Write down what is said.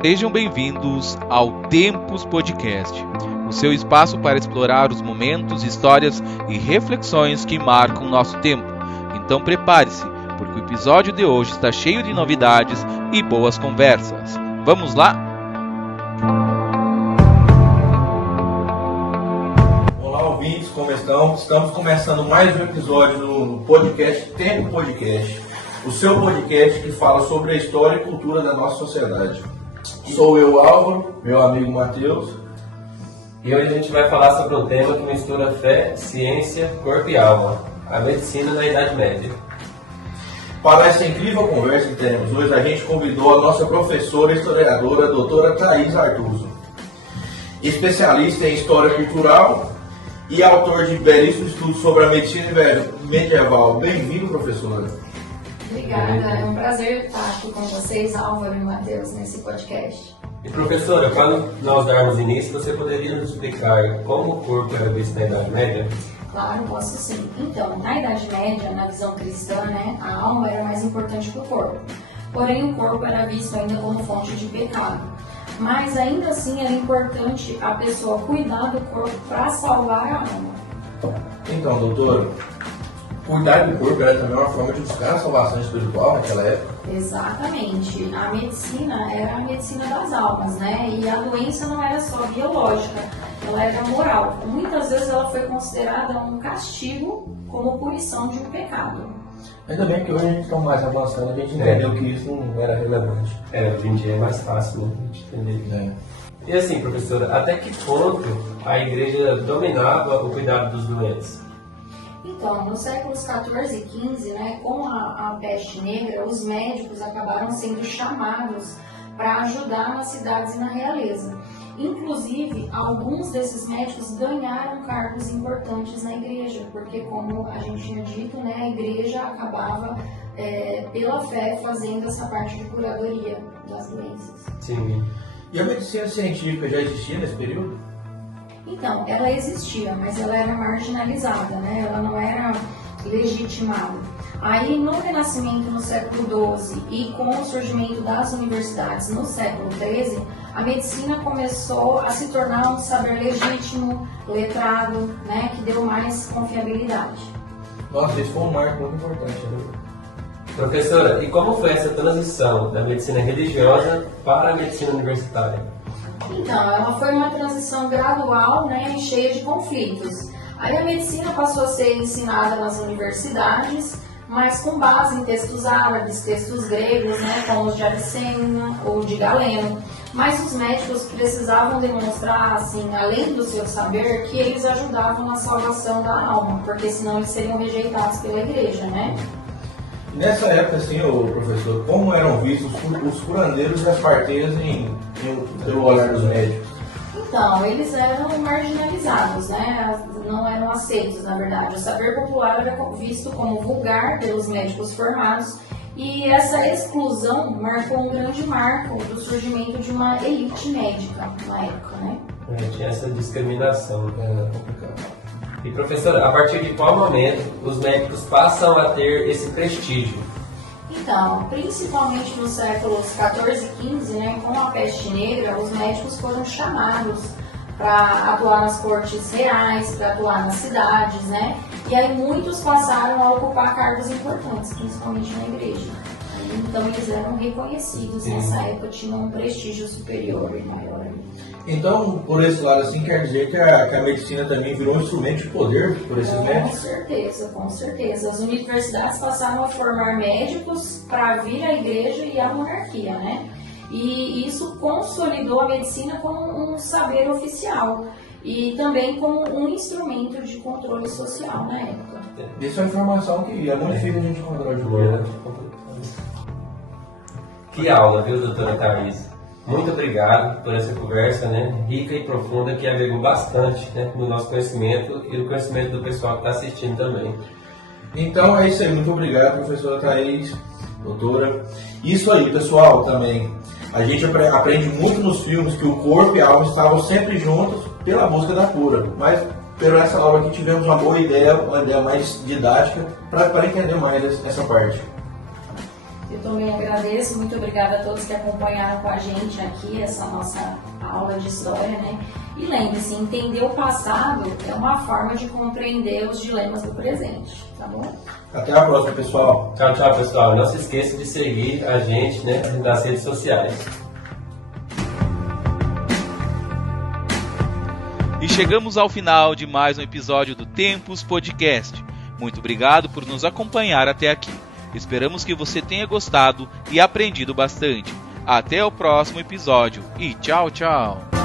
Sejam bem-vindos ao Tempos Podcast, o seu espaço para explorar os momentos, histórias e reflexões que marcam nosso tempo. Então prepare-se, porque o episódio de hoje está cheio de novidades e boas conversas. Vamos lá? Olá, ouvintes, como estão? Estamos começando mais um episódio no podcast Tempo Podcast, o seu podcast que fala sobre a história e cultura da nossa sociedade. Sou eu, Álvaro, meu amigo Matheus. E hoje a gente vai falar sobre um tema que mistura fé, ciência, corpo e alma, a medicina na Idade Média. Para essa incrível conversa que teremos hoje, a gente convidou a nossa professora e historiadora, a doutora Thaís Artuso, especialista em história cultural e autor de belíssimos estudos sobre a medicina medieval. Bem-vindo, professora. Obrigada, é um prazer estar aqui com vocês, Álvaro e Matheus, nesse podcast. E professora, quando nós darmos início, você poderia nos explicar como o corpo era visto na Idade Média? Claro, posso sim. Então, na Idade Média, na visão cristã, a alma era mais importante que o corpo. Porém, o corpo era visto ainda como fonte de pecado. Mas ainda assim era importante a pessoa cuidar do corpo para salvar a alma. Então, doutora, cuidar do corpo era também uma forma de buscar a salvação espiritual naquela época? Exatamente. A medicina era a medicina das almas, E a doença não era só biológica, ela era moral. Muitas vezes ela foi considerada um castigo como punição de um pecado. Ainda bem que hoje a gente está mais avançando, a gente entendeu que isso não era relevante. Hoje em dia é mais fácil, né, a gente entender. E assim, professora, até que ponto a igreja dominava o cuidado dos doentes? Então, nos séculos XIV e XV, com a peste negra, os médicos acabaram sendo chamados para ajudar nas cidades e na realeza. Inclusive, alguns desses médicos ganharam cargos importantes na igreja, porque, como a gente tinha dito, a igreja acabava, pela fé, fazendo essa parte de curadoria das doenças. Sim. E a medicina científica já existia nesse período? Então, ela existia, mas ela era marginalizada, Ela não era legitimada. Aí, no Renascimento, no século XII, e com o surgimento das universidades no século XIII, a medicina começou a se tornar um saber legítimo, letrado, que deu mais confiabilidade. Nossa, isso foi um marco muito importante, Professora, e como foi essa transição da medicina religiosa para a medicina universitária? Então, ela foi uma transição gradual, cheia de conflitos. Aí a medicina passou a ser ensinada nas universidades, mas com base em textos árabes, textos gregos, como os de Avicena ou de Galeno. Mas os médicos precisavam demonstrar, assim, além do seu saber, que eles ajudavam na salvação da alma, porque senão eles seriam rejeitados pela igreja, Nessa época, assim, professor, como eram vistos os curandeiros e as parteiras pelo olhar dos médicos? Então, eles eram marginalizados, não eram aceitos, na verdade. O saber popular era visto como vulgar pelos médicos formados e essa exclusão marcou um grande marco do surgimento de uma elite médica na época, Tinha essa discriminação, era complicado. E professora, a partir de qual momento os médicos passam a ter esse prestígio? Então, principalmente nos séculos XIV e XV, com a peste negra, os médicos foram chamados para atuar nas cortes reais, para atuar nas cidades, E aí muitos passaram a ocupar cargos importantes, principalmente na igreja. Então eles eram reconhecidos, nessa época tinham um prestígio superior e maior. Então, por esse lado, assim, quer dizer que a medicina também virou um instrumento de poder por esses médicos? Com certeza. As universidades passaram a formar médicos para vir à igreja e à monarquia, E isso consolidou a medicina como um saber oficial e também como um instrumento de controle social na época. Isso é uma informação que é muito difícil a gente encontrar de boa. Que aula, viu, doutora Thaís? Muito obrigado por essa conversa, rica e profunda, que agregou bastante, no nosso conhecimento e no conhecimento do pessoal que está assistindo também. Então é isso aí, muito obrigado, professora Thaís, doutora. Isso aí, pessoal, também. A gente aprende muito nos filmes que o corpo e a alma estavam sempre juntos pela busca da cura. Mas, pela essa aula aqui, tivemos uma boa ideia, uma ideia mais didática para entender mais essa parte. Eu também agradeço, muito obrigada a todos que acompanharam com a gente aqui essa nossa aula de história, né? E lembre-se, entender o passado é uma forma de compreender os dilemas do presente, tá bom? Até a próxima, pessoal. Tchau, tchau, pessoal. Não se esqueça de seguir a gente, né, nas redes sociais. E chegamos ao final de mais um episódio do Tempos Podcast. Muito obrigado por nos acompanhar até aqui. Esperamos que você tenha gostado e aprendido bastante. Até o próximo episódio e tchau, tchau!